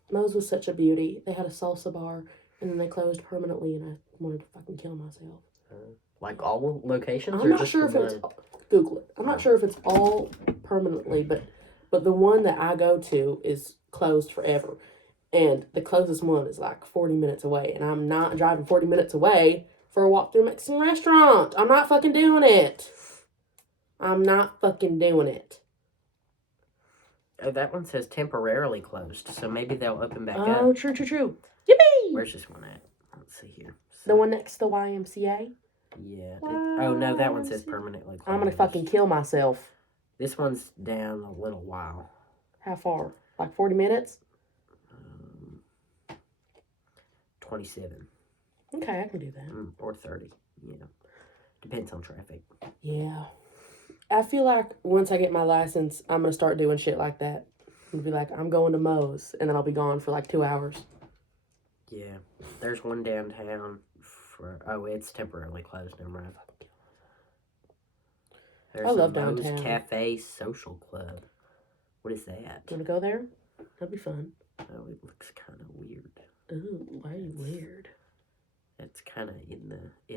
such a beauty. They had a salsa bar, and then they closed permanently, and I wanted to fucking kill myself. Like all locations? I'm not sure if it's... Google it. I'm not sure if it's all permanently, but the one that I go to is closed forever. And the closest one is like 40 minutes away, and I'm not driving 40 minutes away for a walk-through Mexican restaurant. I'm not fucking doing it. I'm not fucking doing it. Oh, that one says temporarily closed, so maybe they'll open back up. Oh, true. Yippee! Where's this one at? Let's see here. The one next to the YMCA? Yeah. Oh, no, that one says permanently closed. I'm gonna fucking kill myself. This one's down a little while. How far? Like 40 minutes? 27. Okay, I can do that. Or 30, Depends on traffic. Yeah. I feel like once I get my license, I'm going to start doing shit like that. I'm going to be like, I'm going to Moe's, and then I'll be gone for like 2 hours. Yeah. There's one downtown it's temporarily closed, never mind. There's I love Moe's downtown. Cafe Social Club. What is that? You want to go there? That'd be fun. Oh, it looks kind of weird. Ooh, why are you weird? It's kind of in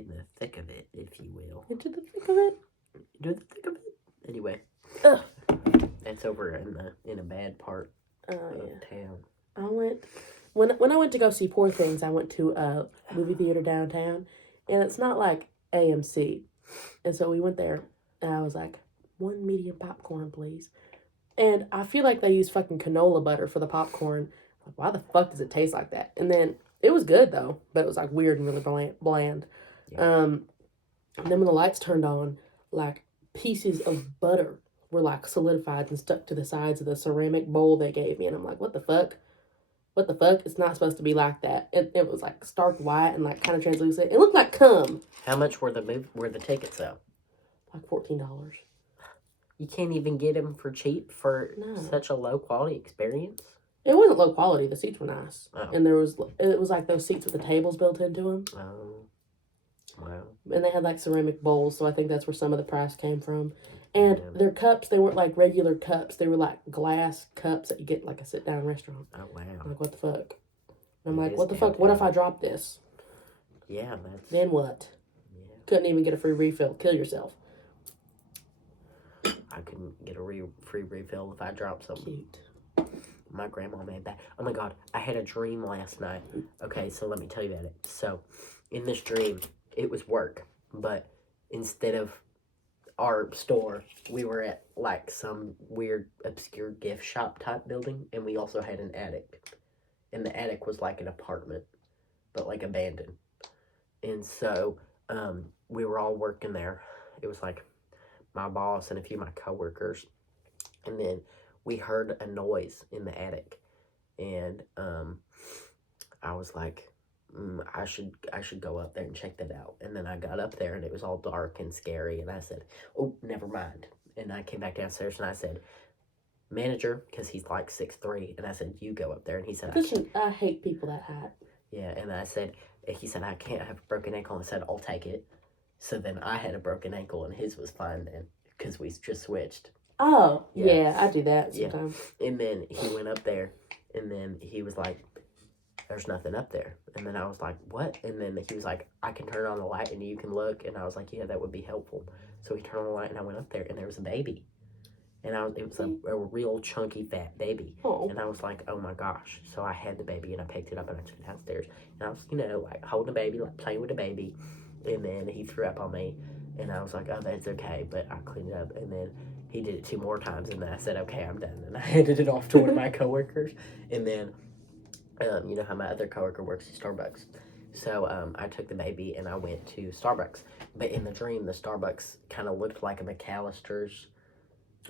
the thick of it, if you will. Into the thick of it? Into the thick of it? Anyway. It's over in a bad part of town. when I went to go see Poor Things, I went to a movie theater downtown, and it's not like AMC. And so we went there, and I was like, 1 medium popcorn, please. And I feel like they use fucking canola butter for the popcorn. Like, why the fuck does it taste like that? And then it was good though, but it was like weird and really bland. Yeah. And then when the lights turned on, like pieces of butter were like solidified and stuck to the sides of the ceramic bowl they gave me, and I'm like, what the fuck? What the fuck? It's not supposed to be like that. It was like stark white and like kind of translucent. It looked like cum. How much were the tickets though? Like $14. You can't even get them for cheap for No. such a low quality experience. It wasn't low quality. The seats were nice, Oh. and it was like those seats with the tables built into them. Oh, wow. And they had like ceramic bowls, so I think that's where some of the price came from. And Yeah. their cups, they weren't like regular cups. They were like glass cups that you get like a sit down restaurant. Oh, wow. I'm like, what the fuck? And I'm It like, is what the fuck? What if downtown. I drop this? Yeah, that's... Then what? Yeah. Couldn't even get a free refill. Kill yourself. I couldn't get a free refill if I dropped something. Cute. My grandma made that. Oh my god, I had a dream last night. Okay, so let me tell you about it. So, in this dream, it was work, but instead of our store, we were at like some weird, obscure gift shop type building, and we also had an attic. And the attic was like an apartment, but like abandoned. And so, we were all working there. It was like my boss and a few of my coworkers, and then we heard a noise in the attic, and I was like, I should go up there and check that out. And then I got up there, and it was all dark and scary, and I said, oh, never mind. And I came back downstairs, and I said, manager, because he's like 6'3", and I said, you go up there. And he said, Listen, I hate people that height. yeah, and he said, I can't have a broken ankle. And I said, I'll take it. So then I had a broken ankle, and his was fine then, because we just switched. Oh, Yeah. yeah, I do that Yeah. sometimes. And then he went up there, and then he was like, there's nothing up there. And then I was like, what? And then he was like, I can turn on the light, and you can look. And I was like, yeah, that would be helpful. So he turned on the light, and I went up there, and there was a baby. And it was a real chunky, fat baby. Oh. And I was like, oh my gosh. So I had the baby, and I picked it up, and I took it downstairs. And I was, like holding the baby, like playing with the baby. And then he threw up on me, and I was like, oh, that's okay. But I cleaned it up, and then he did it 2 more times, and then I said, okay, I'm done. And I handed it off to one of my coworkers. And then, you know how my other coworker works at Starbucks. So I took the baby, and I went to Starbucks. But in the dream, the Starbucks kind of looked like a McAllister's,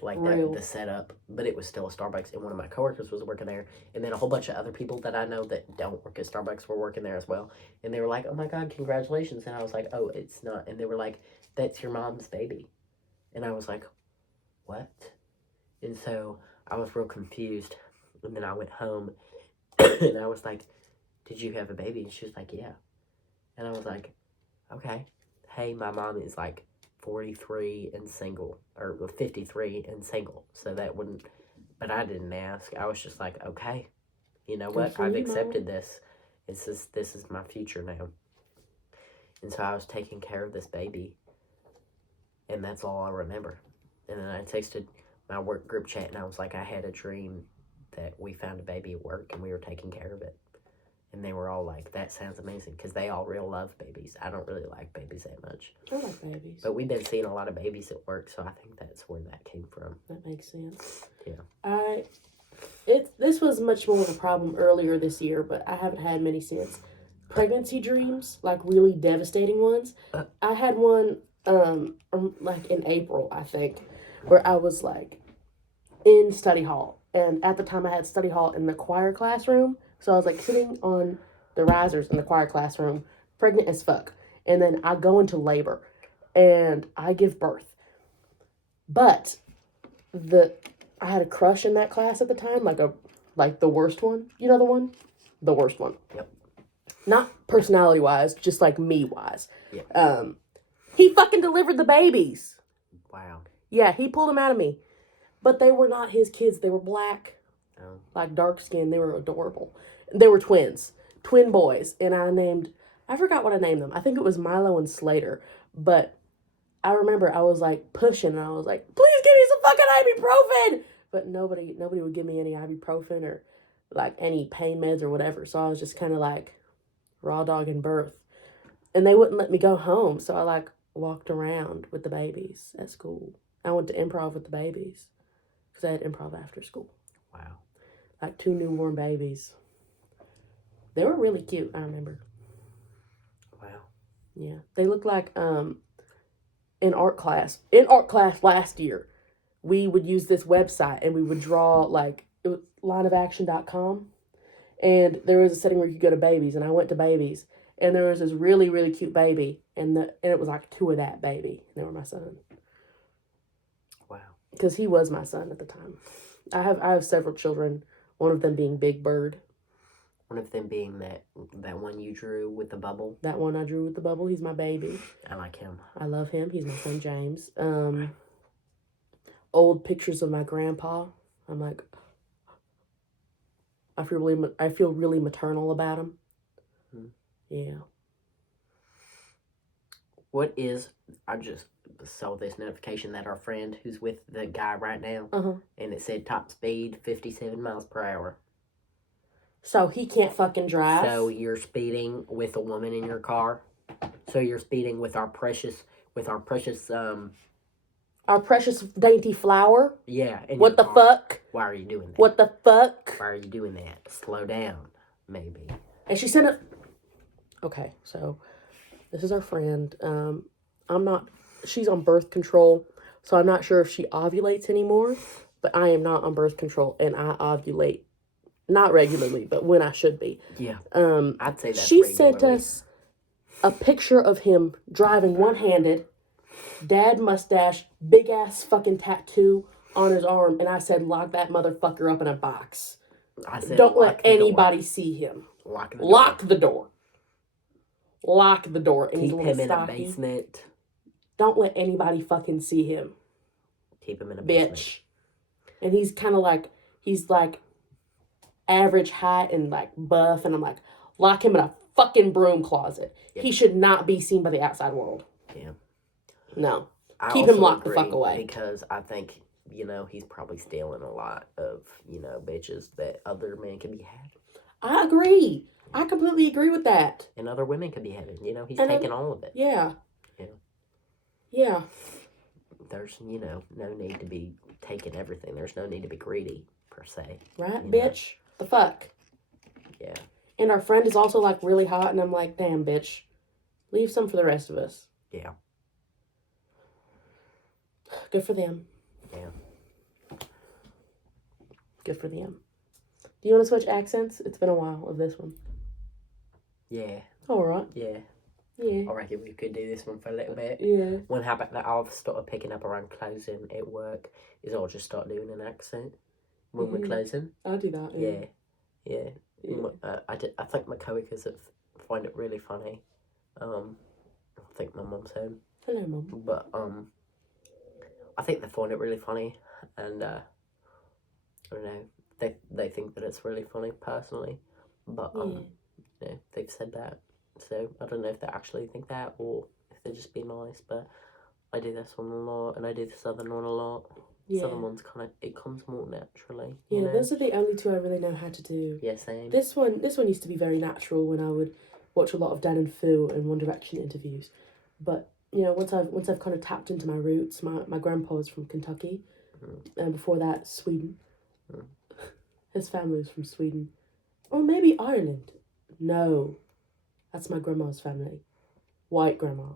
like the setup, but it was still a Starbucks, and one of my coworkers was working there, and then a whole bunch of other people that I know that don't work at Starbucks were working there as well, and they were like, oh my god, congratulations. And I was like, oh, it's not. And they were like, that's your mom's baby. And I was like, what? And so I was real confused, and then I went home, and I was like, did you have a baby? And she was like, yeah. And I was like, okay. Hey, my mom is like 43 and single, or 53 and single, so that wouldn't, but I didn't ask. I was just like, okay, you know what, I've accepted this. This is my future now. And so I was taking care of this baby, and that's all I remember. And then I texted my work group chat, and I was like, I had a dream that we found a baby at work, and we were taking care of it. And they were all like, that sounds amazing, because they all real love babies. I don't really like babies that much. I like babies. But we've been seeing a lot of babies at work, so I think that's where that came from. That makes sense. Yeah. This was much more of a problem earlier this year, but I haven't had many since. Pregnancy dreams, like really devastating ones. I had one, like in April, I think, where I was like in study hall. And at the time I had study hall in the choir classroom. So I was like sitting on the risers in the choir classroom, pregnant as fuck. And then I go into labor and I give birth. But I had a crush in that class at the time, like the worst one. You know the one? The worst one. Yep. Not personality wise, just like me wise. Yeah. He fucking delivered the babies. Wow. Yeah, he pulled them out of me. But they were not his kids. They were black. Oh. Like dark skin. They were adorable. They were twins. Twin boys. And I forgot what I named them. I think it was Milo and Slater. But I remember I was like pushing, and I was like, please give me some fucking ibuprofen. But nobody would give me any ibuprofen or like any pain meds or whatever. So I was just kind of like raw dogging birth. And they wouldn't let me go home. So I like walked around with the babies at school. I went to improv with the babies because I had improv after school. Wow. Like 2 newborn babies. They were really cute, I remember. Wow. Yeah. They looked like in art class. In art class last year, we would use this website and we would draw like it was lineofaction.com. And there was a setting where you could go to babies, and I went to babies, and there was this really, really cute baby, and it was like 2 of that baby, and they were my son. Wow. Because he was my son at the time. I have several children, one of them being Big Bird. One of them being that one you drew with the bubble. That one I drew with the bubble, he's my baby. I like him. I love him. He's my son James. Old pictures of my grandpa. I'm like, I feel really maternal about him. Yeah. I just saw this notification that our friend who's with the guy right now, and it said top speed 57 miles per hour. So he can't fucking drive. So you're speeding with a woman in your car. So you're speeding with our precious our precious dainty flower. Yeah. What the fuck? Why are you doing that? What the fuck? Why are you doing that? Slow down, maybe. And she sent it. Okay, so this is our friend. She's on birth control, so I'm not sure if she ovulates anymore, but I am not on birth control, and I ovulate, not regularly, but when I should be. Yeah. I'd say that's She sent us a picture of him driving one-handed, dad mustache, big-ass fucking tattoo on his arm, and I said, lock that motherfucker up in a box. I said, don't let anybody see him. Lock the door. Lock the door. And keep him in a basement. Don't let anybody fucking see him. Keep him in a basement. Bitch. And he's kind of like, average height and like buff, and I'm like, lock him in a fucking broom closet. Yep. He should not be seen by the outside world. Yeah. No. Keep him locked the fuck away. Because I think, he's probably stealing a lot of, bitches that other men can be had. I agree. I completely agree with that. And other women could be having. He's taking all of it. Yeah. Yeah. Yeah. There's, no need to be taking everything. There's no need to be greedy, per se. Right, bitch? The fuck? Yeah. And our friend is also, like, really hot, and I'm like, damn, bitch. Leave some for the rest of us. Yeah. Good for them. Yeah. Good for them. Do you want to switch accents? It's been a while of this one. Yeah. All right. Yeah. Yeah. I reckon we could do this one for a little bit. Yeah. One habit that I've started picking up around closing at work is I'll just start doing an accent when we're closing. I'll do that. Yeah. Yeah. I think my coworkers find it really funny. I think my mum's home. Hello, Mum. But I think they find it really funny, and I don't know. They think that it's really funny personally, but they've said that. So I don't know if they actually think that or if they're just being nice. But I do this one a lot, and I do the southern one a lot. Yeah. Southern one's it comes more naturally. Yeah, those are the only 2 I really know how to do. Yeah, same. This one used to be very natural when I would watch a lot of Dan and Phil and One Direction interviews. But once I've kind of tapped into my roots, my grandpa was from Kentucky, and before that Sweden. His family was from Sweden, or maybe Ireland. No, that's my grandma's family, white grandma.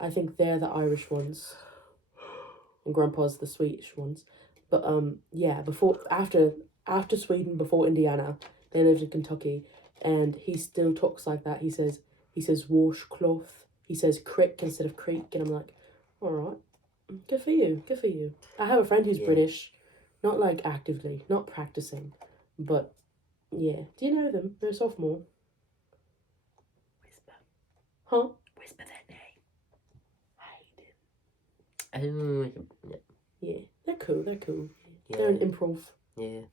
I think they're the Irish ones, and grandpa's the Swedish ones. But after Sweden, before Indiana, they lived in Kentucky, and he still talks like that. He says washcloth. He says crick instead of creek, and I'm like, all right, good for you. I have a friend who's British, not like actively, not practicing, but yeah. Do you know them? They're a sophomore. Whisper. Huh? Whisper that name. Yeah, they're cool. Yeah. They're an improv. Yeah.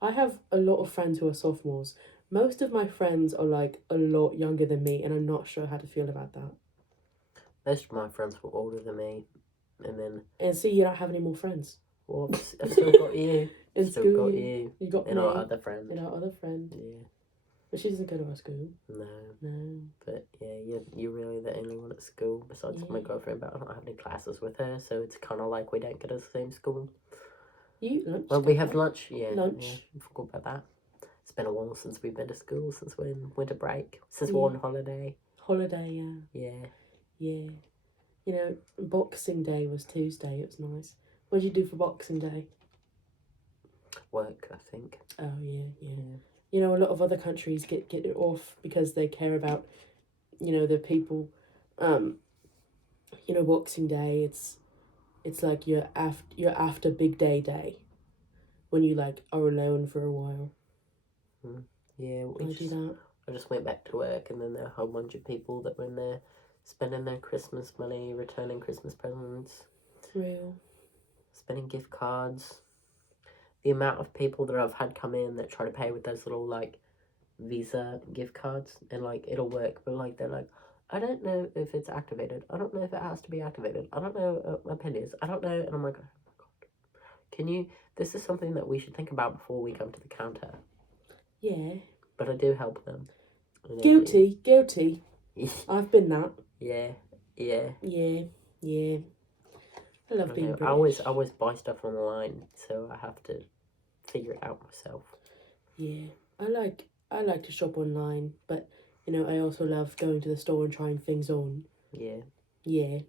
I have a lot of friends who are sophomores. Most of my friends are like a lot younger than me, and I'm not sure how to feel about that. Most of my friends were older than me, and so you don't have any more friends. Well, I've still got you. In Still school, got you. you got And me. our other friend. And our other friend. Yeah. But she doesn't go to our school. No. No. But yeah, you're really the only one at school besides my girlfriend, but I don't have any classes with her, so it's kind of like we don't go to the same school. You eat lunch? Well, we have lunch. Yeah. Lunch. Yeah, I forgot about that. It's been a while since we've been to school, since we're in winter break, since we're on holiday. Holiday, yeah. Yeah. Yeah. You know, Boxing Day was Tuesday. It was nice. What did you do for Boxing Day? Work, I think. Oh, yeah. You know, a lot of other countries get it off because they care about, you know, the people. You know, Boxing Day, it's like your after big day when you like are alone for a while. Yeah, I do that. I just went back to work, and then there were a whole bunch of people that were in there spending their Christmas money, returning Christmas presents. Real. Spending gift cards. The amount of people that I've had come in that try to pay with those little, like, Visa gift cards, and, like, it'll work, but, like, they're like, I don't know if it's activated. I don't know if it has to be activated. I don't know what my PIN is. I don't know. And I'm like, oh my God. Can you... This is something that we should think about before we come to the counter. Yeah. But I do help them. Guilty. I've been that. Yeah. I love being British. I always buy stuff online, so I have to figure it out myself. Yeah. I like to shop online, but you know, I also love going to the store and trying things on. Yeah.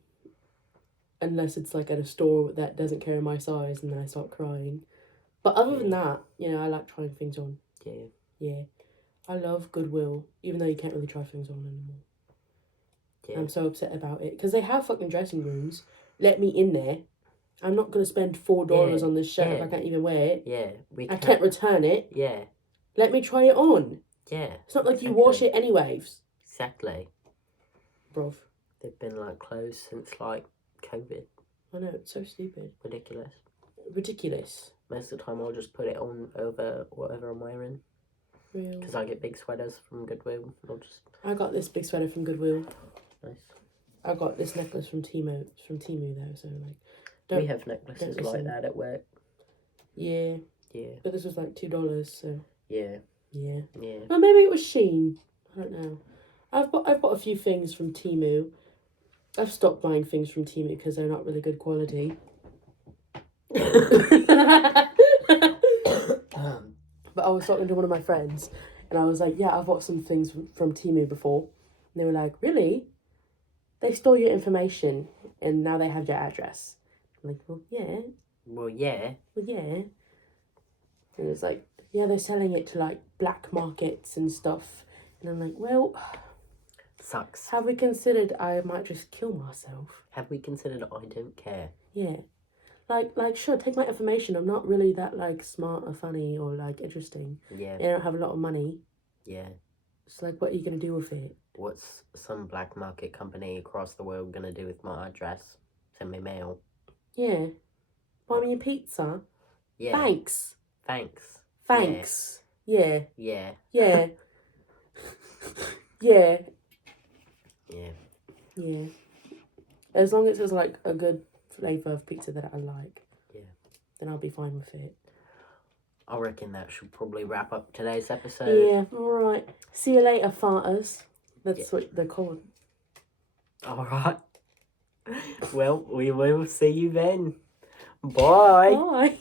Unless it's like at a store that doesn't carry my size and then I start crying. But other than that, you know, I like trying things on. Yeah. I love Goodwill, even though you can't really try things on anymore. Yeah. I'm so upset about it. Because they have fucking dressing rooms. Let me in there. I'm not going to spend $4 on this shirt if I can't even wear it. Yeah. I can't return it. Yeah. Let me try it on. Yeah. It's not like you wash it anyways. Exactly. Bruv. They've been, like, closed since, like, COVID. I know, it's so stupid. Ridiculous. Most of the time I'll just put it on over whatever I'm wearing. Real. Because I get big sweaters from Goodwill. I got this big sweater from Goodwill. Nice. I got this necklace from Temu though, so like... We have necklaces like that at work. Yeah. Yeah. But this was like $2, so... Yeah. Well, maybe it was Shein. I don't know. I've bought a few things from Temu. I've stopped buying things from Temu because they're not really good quality. But I was talking to one of my friends, and I was like, yeah, I've bought some things from Temu before. And they were like, really? They stole your information, and now they have your address. I'm like, well, yeah. Well, yeah. And it's like, yeah, they're selling it to, like, black markets and stuff. And I'm like, well... Sucks. Have we considered I might just kill myself? Have we considered I don't care? Yeah. Like, sure, take my information. I'm not really that, like, smart or funny or, like, interesting. Yeah. I don't have a lot of money. Yeah. It's like, what are you going to do with it? What's some black market company across the world going to do with my address? Send me mail. Yeah. Buy me a pizza. Yeah. Thanks. Yeah. Yeah. As long as it's, like, a good flavour of pizza that I like. Yeah. Then I'll be fine with it. I reckon that should probably wrap up today's episode. Yeah, alright. See you later, farters. That's what they're called. Alright. Well, we will see you then. Bye. Bye.